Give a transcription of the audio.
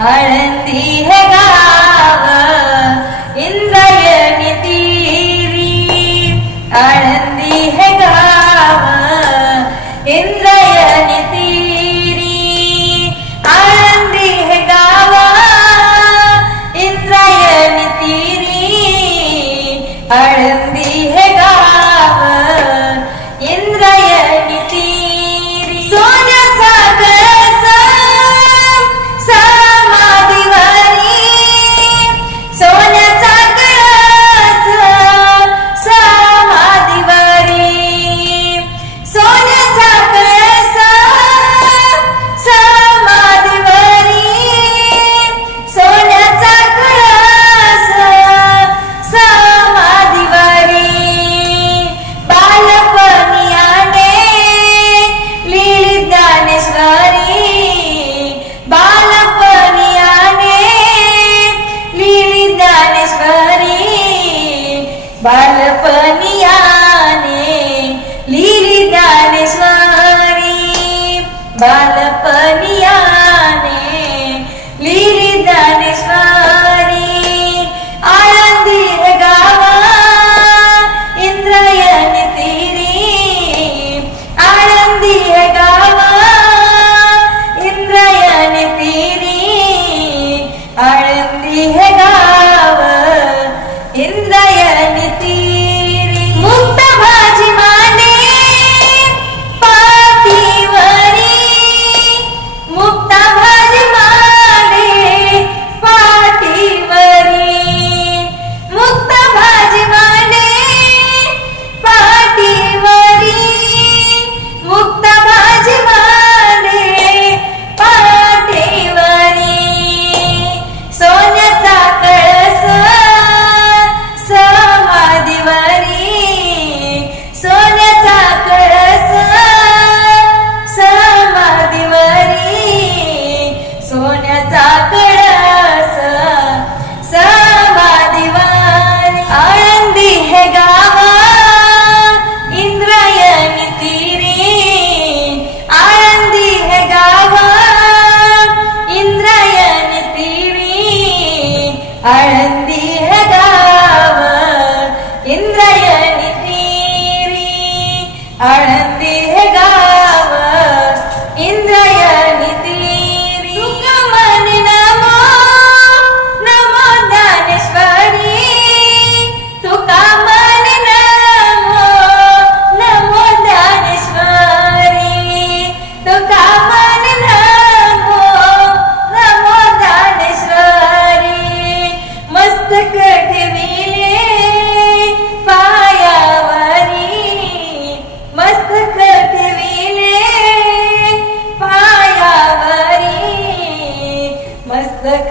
आळंदी हे गाव इंद्रायणी तीरी, आळंदी हे गाव इंद्रायणी तीरी, आळंदी हे गाव इंद्रायणी तीरी, आळंदी हे गाव इंद्रायणी तीरी. सोन्याचा कळस समाधीवरी, सोन्याचा कळस समाधीवरी, सोन्याचा कळस समाधीवरी, सोन्याचा कळस समाधीवरी. बालपणीयाने लिहिली ज्ञानेश्वरी, बालपणीयाने लिहिली ज्ञानेश्वरी, बालपणीयाने लिहिली ज्ञानेश्वरी, बालपणीयाने लिहिली ज्ञानेश्वरी. आळंदी हे गाव इंद्रायणी तीरी, आळंदी हे गाव इंद्रायणी तीरी, आळंदी हे गाव इंद्रायणी तीरी. मुक्त भाजी मांडे पाठीवरी, मुक्त भाजी मांडे पाठीवरी, मुक्त भाजी मांडे पाठीवरी, मुक्त भाजी मांडे पाठीवरी. सोन्याचा कळस समाधीवरी, सोन्याचा कळस समाधीवरी, सोन्याचा कळस समाधीवरी. आळंदी हे गाव इंद्रायणी तीरी, आळंदी हे गाव इंद्रायणी तीरी, आळंदी हे गाव इंद्रायणी तीरी, आळंदी हे गाव इंद्रायणी तीरी. तुका मन नमो नमो ज्ञानेश्वरी, तुका मन नमो नमो ज्ञानेश्वरी, तुका मन नमो नमो ज्ञानेश्वरी. मस्तक ठेविले पायावरी, मस्तक ठेविले पायावरी, मस्तक